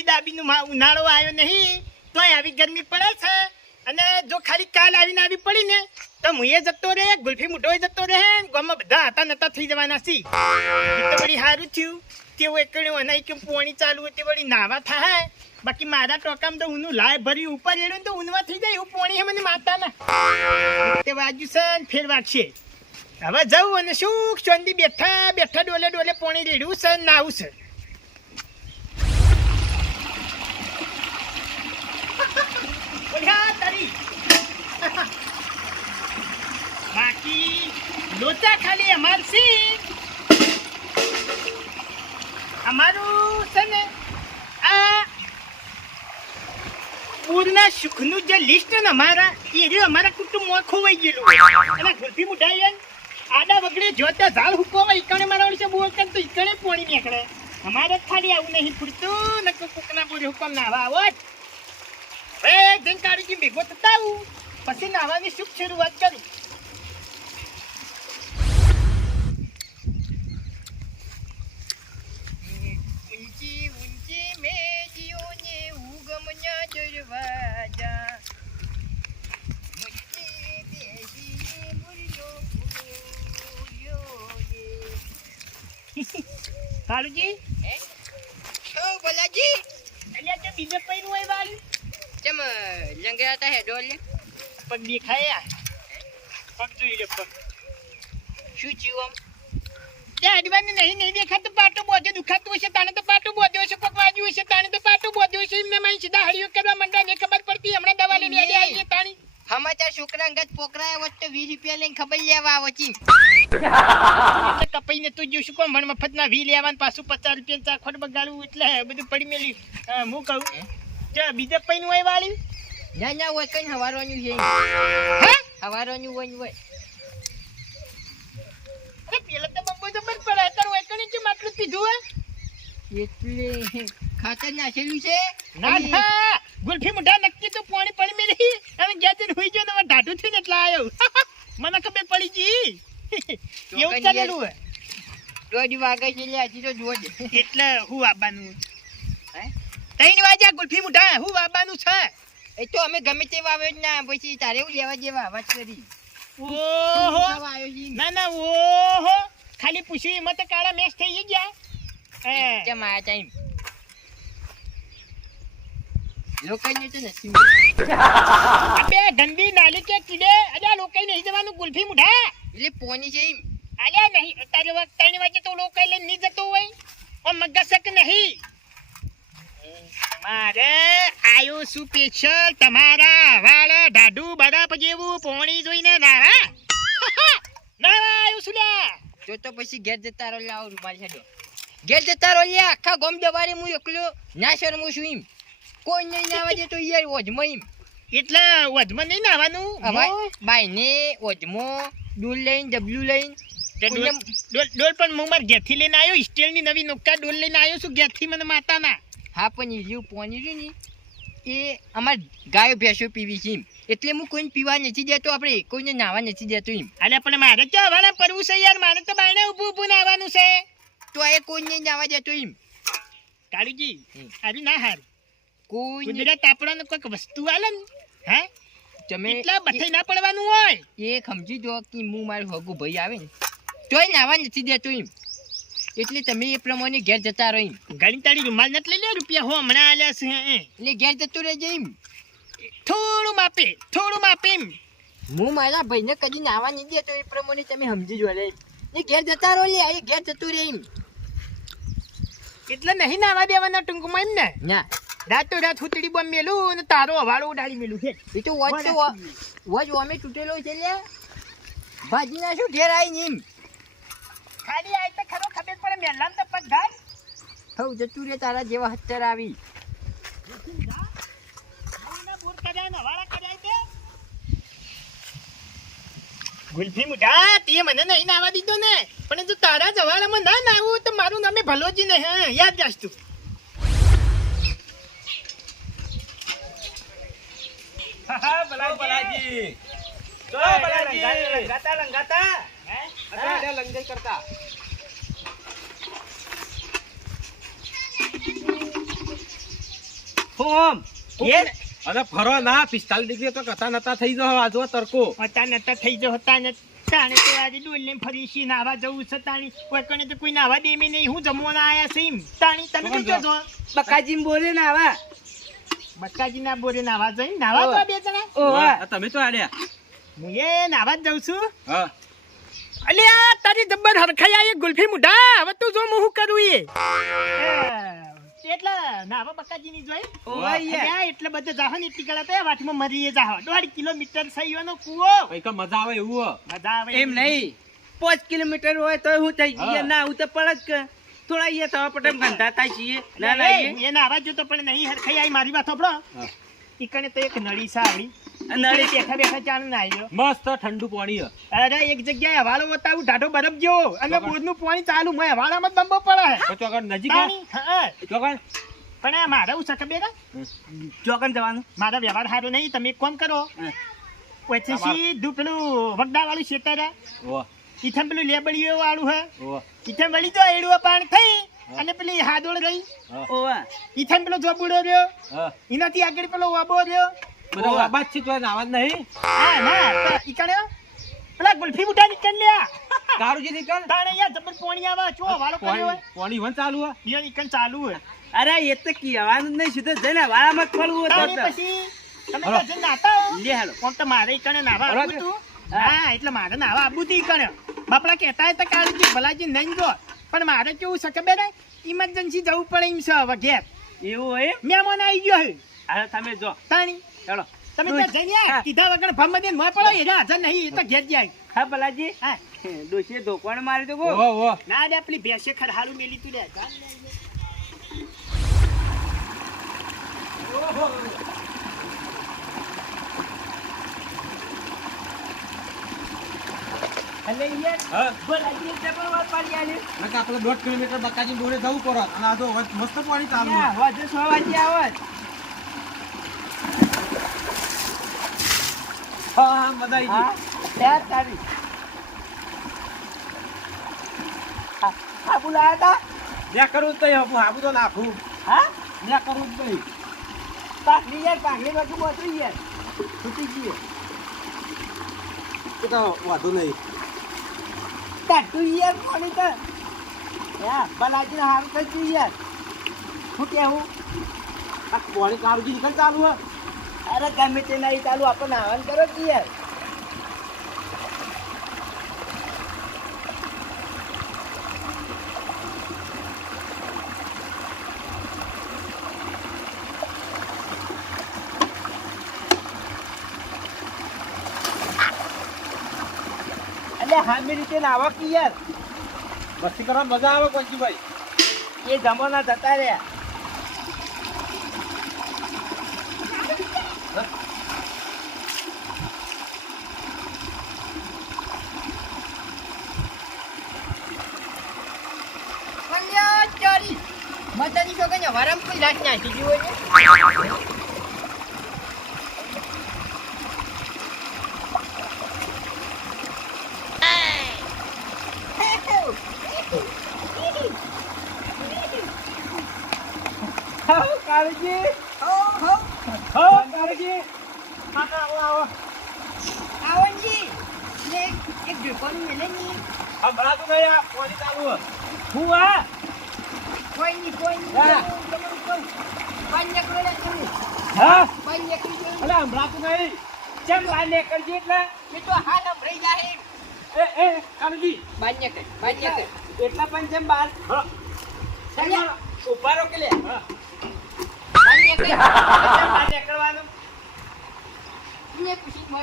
હજી દાબીનું ઉનાળો આવ્યો નહીં તો આવી ગરમી પડે છે. અને જો ખાલી કાલ આવીને આવી પડી ને, તો હું જતો રહે, ગુલ્ફી મોટો જતો રહે ગામમાં બધા હતા નતા થઈ જવાના સી તો વળી સારું થયું. તેવું એકડ્યું અને કે પોણી ચાલુ હતી વળી નાવા થાય. બાકી મારા ટોકામ તો ઊનું લાય ભરી ઉપર એડું ને તો ઉનવા થઈ જાય, એવું પોણી મને માતા ના તે વાજુ છે ફેર વાગશે. હવે જવું અને સુખ શાંતિ બેઠા બેઠા ડોલે ડોલે પોણી રેડવું છે નાવું છે. છે જે લિસ્ટ ને અમારા, એ અમારા કુટુંબમાં ખોવાઈ ગયેલું અને ગુલ્ફી મુઠાઈ આડા વગડે જોતા ઝાડ હુકવા મારા બોલ કર તો ઈકણે પોણી નીકળે. અમારે ખાલી આવું નહીં પૂરતું ને કુકના બોરી હુકમ ના આવા, આવો જ. હવે જઈને કાઢી ભેગો થતા આવું. પછી નાવાની શુભ શરૂઆત કરું? ઊંચી ઊંચી મેજીઓને ઉગમના દરવાજા. કાળુજી? ઓ બોલાજી અલ્યા તે બીજે પૈનું ચમ લંગડા તા હેડો લે પગ દેખાય. પગ જોઈ લે પગ શું થયું ત્યાં અડવાનું નહીં નહીં દેખાતું પાટું બોધ્યો દુખાતું હશે તાણે તો પાટું બોધ્યો હશે પગ વાગ્યું હશે તાણે તો પાટું બોધ્યો હશે એમને મારી સીધા હળીઓ કરવા માંડ્યા ને ખબર પડતી હમણાં દવા લઈને આવી છે તાણી આમ સમાચાર છોકરા અંગત પોકરાય હોત તો વીસ રૂપિયા લઈને ખબર લેવા આવો એટલે કપાઈને તું જ્યું શું કોમ ભણ મફતના વી લેવાનું પાછું પચાસ રૂપિયા ચાખોટ બગાડવું એટલે બધું પડી મેલી હા, હું કહું જો બીજે પૈનું હોય વાળી ના ના હોય કઈ હવારોનું છે? હે? હવારોનું હોય હોય. અરે પેલા તો બબો જબર પડે અત્યારે હોય કણી કેમ આટલું પીધું હે? એટલે ખાતર નાખેલું છે. ના ના ગુલ્ફી મુઢા નક્કી તો પાણી પડી મેલી હવે ગયા હોઈ ગયો ને ઢાઢું થઈને એટલે આવ્યો મને ખબર પડી ગઈ. એવું ચાલેલું હે દોઢ વાગે છે એટલે હજી તો દોઢ. એટલે હું આવવાનું? ત્રણ વાગ્યા ગુલ્ફી મુઢા હું વાવવાનું છે. એ તો અમે ગમે તે વાવે ના પછી તારે એવું લેવા જેવા વાત કરી. ઓહો! ના ના ઓહો! ખાલી પૂછ્યું એમાં તો કાળા મેચ થઈ ગયા. કેમ આયા ટાઈમ. લોકોને તો નસીબ અબે ગંદી નાલી કે કીડે અલ્યા લોકાઈ નહીં જવાનું ગુલ્ફી મુઢા. એટલે પોની છે અલ્યા નહીં તારે વખત ત્રણ વાગે તો લોકાઈ લઈને નહીં જતો હોય. ઓ મગસક નહીં. મારે આયો શું સ્પેશિયલ? તમારા વાળ ઢાઢું બરફ જેવું પોણી જોઈને નારા નારા આયો લ્યા? તો તો પછી ઘેર જતા રહો લાવ રૂમાલ છાડો ઘેર જતા રો લ્યા આખા ગોમ દવારે હું એકલો. ના શરમું છું એમ. કોઈ નહીં નાવા તો યાર ઓજમાં એમ. એટલે વધમાં નહીં નાવાનું હવે બાઈ ને ઓજમો ડોલ લઈને ડબલું લઈને. ડોલ પણ હું મારા ઘેરથી લઈને આવ્યો સ્ટીલની નવી નોકા ડોલ લઈને આવ્યો છું ઘેરથી મને માતાના. હા પણ એ જેવું પોની રહ્યું ને એ અમારે ગાયો ભેંસો પીવી છે એમ. એટલે હું કોઈને પીવા નથી દેતો આપણે કોઈને નાવા નથી દેતો એમ. અને પણ મારે તો હવાના પરવું છે યાર મારે તો બાયણે ઊભું ઊભું નાવાનું છે. તો એ કોઈને નાવા દેતો એમ. કાળુજી હમ. ના હારું. કોઈ કુદરત આપણને કોઈક વસ્તુ આલે ને હે? તમે એટલા બથાઈ ના પડવાનું હોય. એ સમજી જો કે હું મારું હગું ભાઈ આવે ને તોય નાવા નથી દેતો એમ. એટલે તમે એ પ્રમાણે ઘેર જતા રહો ઘણી તારી રૂમાલ નથી લઈ લે રૂપિયા હો હમણાં આલ્યા છે એટલે ઘેર જતું રહેજે એમ. થોડું માપે થોડું માપે એમ. હું મારા ભાઈને કદી નાવા નહીં દેતો એ પ્રમાણે તમે સમજી જો લે એ ઘેર જતા રહો લે એ ઘેર જતું રહે એમ. એટલે નહીં નાવા દેવાના ટૂંકમાં એમ ને. ના રાતો રાત હુતડી બોમ મેલું અને તારો હવાળો ઉડાડી મેલું છે એ તો વોચ તો વોચ ઓમે તૂટેલો છે લે. ભાજીના શું ઘેર આવી એમ. ખાલી આય તો ખરો ખબર મેલાન તો પગ ઘાટ હવ જતું રે તારા જેવા હત્તર આવી. ગુલ્ફી મુઢા તે મને નહીં નાવા દીધો ને. પણ જો તારા જવાળામાં ના નાવું તો મારું નામે ભલોજી ને હે યાદ રાખતું બલાજી બલાજી તો બલાજી લંગાતા લંગાતા અરે લંગાઈ કરતા. ઓમ અરે ફરો ના પિસ્તાલીસ ડિગ્રી તો કથા નતા થઈ જાવ આજો તરકો હતા નતા થઈ જો હતા ને. તાણે તો આજે ડોલ ફરી છી નાવા જવું છે તાણી? કોઈ કને તો કોઈ નાવા દેમી નહીં હું જમવાના આયા છે તાણી તમે શું કહો છો બકાજી બોલે નાવા. બકાજી ના બોલે નાવા જઈ નાવા તો બે જણા? આ તમે તો આડ્યા. હું એ નાવા જ જઉં છું. હા. અલ્યા તારી જબ્બર હરખાઈ આવી ગુલ્ફી મુઢા. હવે તું જો હું શું કરું એ. એટલે નાવા બક્કાજી ની જોઈ ઓય એટલે બધે જાહો ને એટલી કળા તો વાટમાં મરી જાહ. દોઢ કિલોમીટર સહીવાનો કૂવો. કઈ કા મજા આવે એવું મજા આવે એમ નહીં. પાંચ કિલોમીટર હોય તો હું થઈ ગઈ. ના હું તો પડત કે થોડા અહીંયા થવા પટેમ ગંધાતા છીએ. ના ના એ, ના આવાજ નાવા જો તો પણ નહીં હરખાઈ આવી મારી વાત સાંભળો. ઈકણે તો એક નળી સાવડી નળી બેઠા બેઠા ચાલ ના આવ્યો મસ્ત ઠંડુ પાણી અરે એક જગ્યાએ હવાલો બતાવું ઢાઢો બરફ જેવો. અને. બોરનું પાણી ચાલુ મેં હવાલામાં જ બંબો પડે. તો ચોકન નજીક. ચોકન પણ આ મારે હું શકે બેટા ચોકન જવાનું. મારા વ્યવહાર સારો નહીં તમે એક કામ કરો. પછી સીધું પેલું વગડા વાળું શેતર ઇથમ પેલું લેબડીઓ વાળું હે. ઇથમ વળી તો એડું પાણી થઈ અને પેલી હાદોળ રહી ઈથમ પેલો જોબુડો રહ્યો. એનાથી આગળ પેલો વાબો રહ્યો. બધા વાબા છે તો આવાજ નહીં? હા ના ઈકણે પેલા ગુલ્ફી બુટા નીકળ લ્યા કારુજી નીકળ? તાણે યાર જબર પોણી આવે ચો વાળો કર્યો હોય? પાણી પાણી વન ચાલુ હે ઈયો નીકળ ચાલુ હોય. અરે એ તો કહેવાનું નહીં સીધો જઈને વાળામાં જ ખોલવું હતું પછી તમે તો જઈને નાતા લે હાલો. કોમ તો મારે ઈકણે નાવા આવું તું? હા. એટલે મારે નાવા આવું તું ઈકણે બાપડા કહેતા હતા કાળજી ભલાજી નહીં જો પણ મારે કેવું છે બે હે? ઇમરજન્સી જવું પડે એમ છે હવે ઘેર. એવું હોય મહેમાન આવી ગયો હે. અરે તમે જો. તાણી. ચાલો. તમે ત્યાં જઈને કીધા વગર ભમ દે મોય પડો એ હાજર નહીં એ તો ઘેર જાય. હા ભલાજી. હા. ડોશીએ ધોકવાણ મારી તો ઓ ઓ ના દે પેલી ભેંસે ખરહારું મેલી તું રે જાન લે. લે. અને યાર હા. ભલાજી જબર વાત પાડી આલી. નકર આપણે દોઢ કિલોમીટર બકાજી દોરે જવું પડે. અને આ તો મસ્ત પાણી ચાલુ સો વાગે આવત. હા હા મજા આવી હા ગઈ ત્યાં તારી હા બોલાયા ત્યાં કરવું જ નહીં હું આબુ તો નાખું. તા હા? મેં કરું નહીં પાકલી યાર પાકલી બાજુ બોતરી યાર. છૂટી ગઈ એ તો વાંધો નહીં. કાઢું યાર કોની તો યા બલાજી હારું થઈ ગયું યાર. શું કેવું? આ પાણી કાળજી નીકળ ચાલુ હે. અરે ગમે તે નહીં ચાલુ આપણને આવાન કરો જ યાર. એટલે હામી રીતે નાવા કી યાર. મસ્તી કરવા મજા આવે કોંચીભાઈ એ જમાના જતા રહ્યા. મતાની છોકરીને હવારામાં કોઈ લાશ નાખી ગયું હોય ને. હા કાળજી. હો, હો. હા કાળજી. આવનજી એક એક ઢોકળું મેલે ની હમણાં તો ચાલુ. હું આ? કોઈ નહીં કોઈ નહીં. હા. અલે હમણાં નહીં. ચમ લાને કરજી એટલે? એ તો હાલ સંભળાઈ જાય. એ એ નીકળ બાર નીકળ. એટલા પણ જેમ બાર. હા. ચાલ્યા. ઊભા રો કે લે? હા. નીકળ. બહાર નીકળવાનું. ને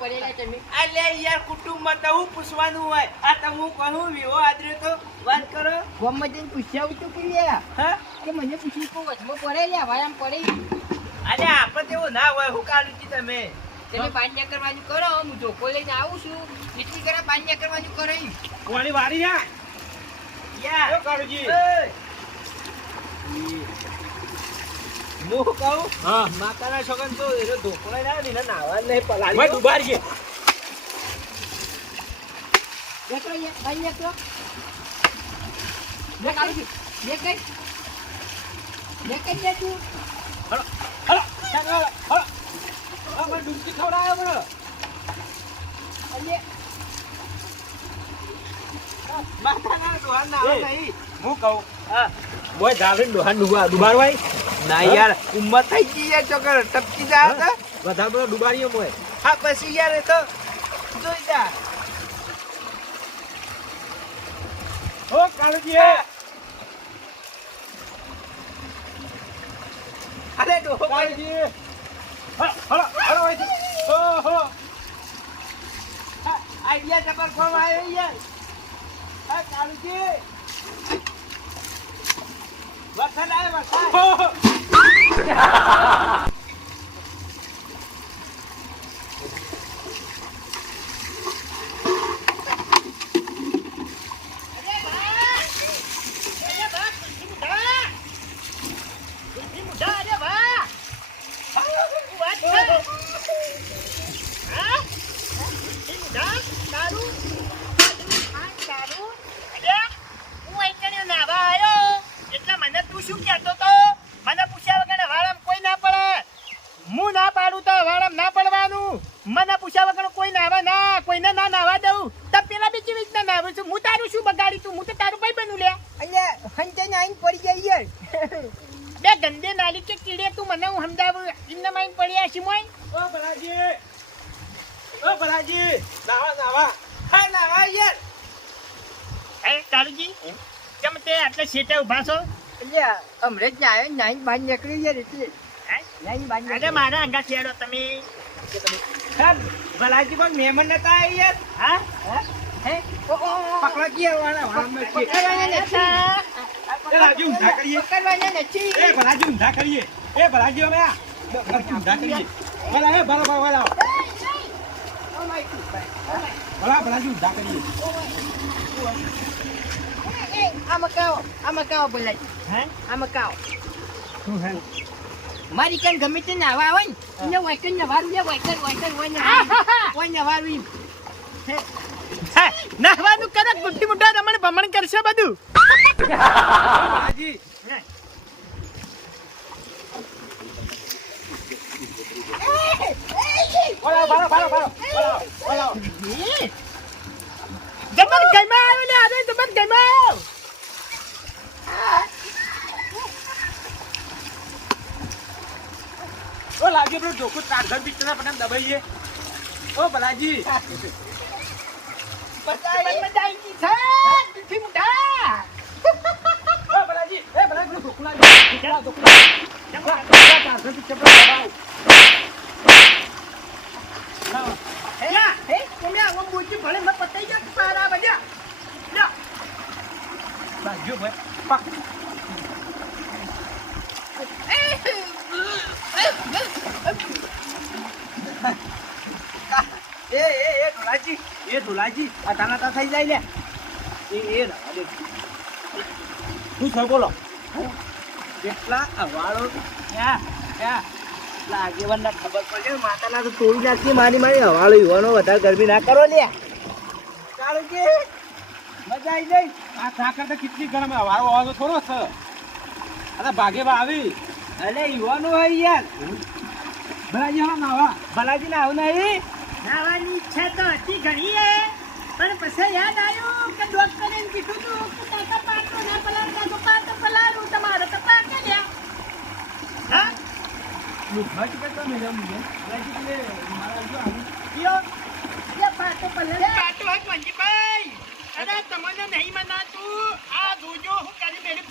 પડેલા તમે લે યાર કુટુંબમાં તો હું પૂછવાનું હોય. આ તો હું કહું વિવો આદરે તો વાત કરો. ગોમમાં જઈને પૂછ્યા તો કે હા? કે મને પૂછી કો વચમાં પડે લ્યા વાયામ પડે અરે આપણે એવું ના હોય હું કાઢું તમે. તમે બાન્ય કરવાનું કરો હું ધોકો લઈને આવું છું એટલી કરા બાન્ય કરવાનું કરો. પાણી વારી યાર એ કારુજી ઓય. હું કહું? હા. માતાના છોકરા તો એનો ધોકળો ના દીને નાવા નહીં પલાળી ભાઈ ડુબાર છે દેખો ભાઈ યે તો દેખ આલી યે કઈ યે કઈ દે તું હળો. હળો હળો નાવા નહીં. હું કહું? હા. મોય ધાવીને ડોહા ડુબા ડુબારવાય ના યાર ઉંમર થઈ ગઈ યાર ચોકર ટપકી જાય તો બધા બધા ડુબાડીઓ મોય. હા પછી યાર એ તો જોઈ જા. ઓ કાળુજી! અરે ડો કાળજી હા. હા હા અહીંથી. હો. આઈડિયા જબર ફોર્મ આવ્યો યાર. હા કાળજી. વરસાદ આવે વરસાદ. હો, હો. હું ના પાડું તો વાળામ ના પડવાનું મને પૂછ્યા વગર કોઈ નાવા ના કોઈને ના નાવા દઉં તો પેલા બી કેવી રીતના નાવું છું હું તારું શું બગાડી તું હું તો તારું ભાઈ બનું લે અહીંયા હંતે આઈને પડી જાય યાર બે ગંદે નાલી કે કીડે તું મને હું સમજાવું એમને માઈન પડ્યા છે મોય ઓ ભલાજી! ઓ ભલાજી! નાવા, નાવા. હા ના યાર હે તારુજી કેમ તે આટલે શેટે ઊભા છો એટલે હમણાં જ નાયો નાઈન બહાર નીકળ્યું યાર એટલે? નાઈન બહાર અરે. મારા અંગા છેડો તમે ભલાજી પણ મહેમાન નતા આવ્યા યાર હા હે? પકડા પકડવાના નથી. એ લાવજી, ઊંધા કરીએ. એ ભલાજી ઊંધા કરીએ એ ભલાજી. ભલાજી ઊંધા કરીએ ભલા એ ભલા ભલા ભલા ઓ માય ગોડ. ભલા ભલાજી ઊંધા કરીએ આમાં કાવો આમાં કાવો બોલાય. હે? આમાં કાવો. મારી કાન ગમે તે નાવા આવે ને એને વાયકન નવારું લે વાયકન હોય ને નવારું વાય નવારું એમ. હા, નાહવાનું કરે ગુડ્ડી મુઢા રમણ ભમણ કરશે બધું. ભલાજી લાગી પેલું ઢોકું તારધન પીચના પટામ દબાઈએ ઓ ભલાજી મુઢા ઓ ભલાજી એ ભલાજી ઢોકું લાગી ઢોકળા, ઢોકળા. ઢોકળા, તારધન પીચના પટામ દબાવો. હે હે તમે આવો બોજી ભલે મે પતાઈ ગયા સારા બજા લ્યો. બાજુ ભાઈ પાક એ એ એ ધોલાજી એ ધોલાજી આ તાના તા થઈ જાય લે. એ એ રવા દે. શું થયું બોલો? કેટલા વાળો ક્યાં? યા વંદા ખબર પડે માતાના તો તોડી નાખી મારી મારી હવાળો યુવાનો વધારે ગરમી ના કરો લે ચાલો કે મજા આવી જાય આ સાકર તો કેટલી ગરમ. હવાળો આવવાનો થોડો છે. અરે ભાગે આવી. અલે યુવાનો હોય યાર. ભલાજી હા નાવા ભલાજી ના આવું નહીં. નાવાની ઈચ્છા તો હતી ઘણી હે. પણ પછી યાદ આવ્યું કે ડોક્ટરે કીધું તું કે કાકા પાટો ના પલાળતા તો પાટો પલાળું તમારે તો પાકે લ્યા હા દુખાય છે કે તમે જમ જમ ભલાજી પેલે મારા જો આવું યો લે પાટો પલાળ પાટો હે મંજીભાઈ અરે તમને નહીં મનાતું. આ જોજો હું કરી મેરે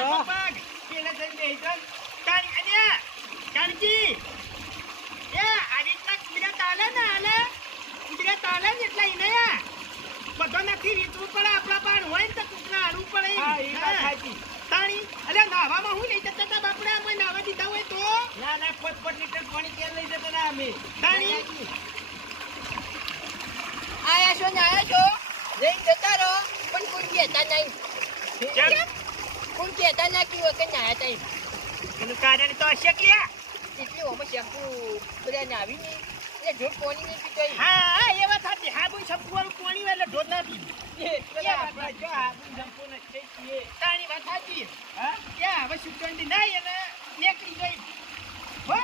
જો. પગ પેલે જઈને બેસન કાન કાનજી હા હા એ વાત હતી હાબુ શંપુ વાળું એટલે ઢોધના પી જો હાબુ શંપુ ને તાણી વાત હતી હા? કે હવે સુટંડી ના એને નીકળી ગઈ. હો?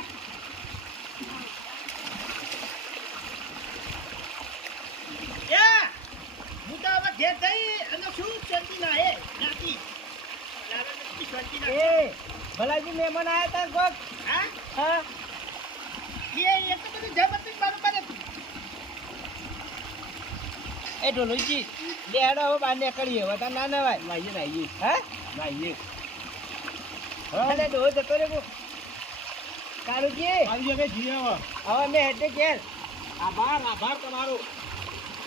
ઘેર જઈ અને શું શાંતિ ના હે? ભલાજી મહેમાન આવ્યા હતા કોક હા? હા. એ ઢોલુજી લે હવે બહાર નીકળીએ વતા ના નવાય. નાઈએ નાઈએ હા? નાઈએ અરે ડોહ જતો રે કારુજી આવી જગ્યાએ જઈએ હવે. હવે મેં હેડે ઘેર. આભાર આભાર તમારો.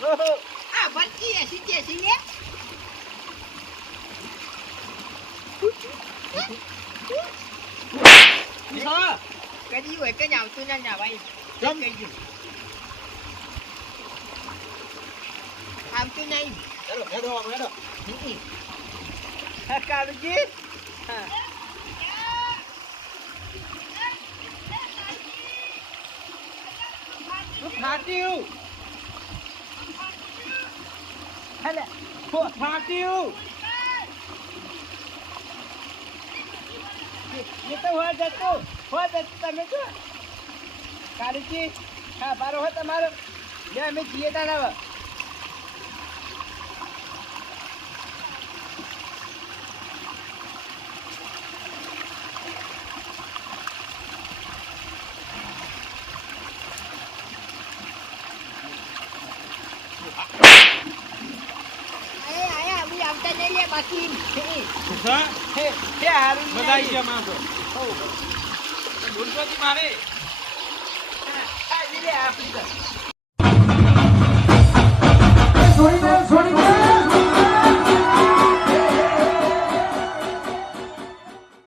ઓહો. આ ભરતી એસી તેસી લે હા. કદી હોય કે આવતું ના ના ભાઈ કેમ? કહી દઉં. આવતું નહીં હેડો હેડો આવો, હેડો હમ. હા કાળુજી હા શું ફાટ્યું હેલે ફો- ફાટ્યું એ તો હોય જતું જતું તમે છો કાળીજી હા બારો તમારો. લે અમે જઈએ ત્યાં હવે. આયા આયા અમે આવતા નહીં બાકી. હા હે હે બધા આવી ગયા માણસો. ગુંડોથી મારે આ દીદી છોડી દે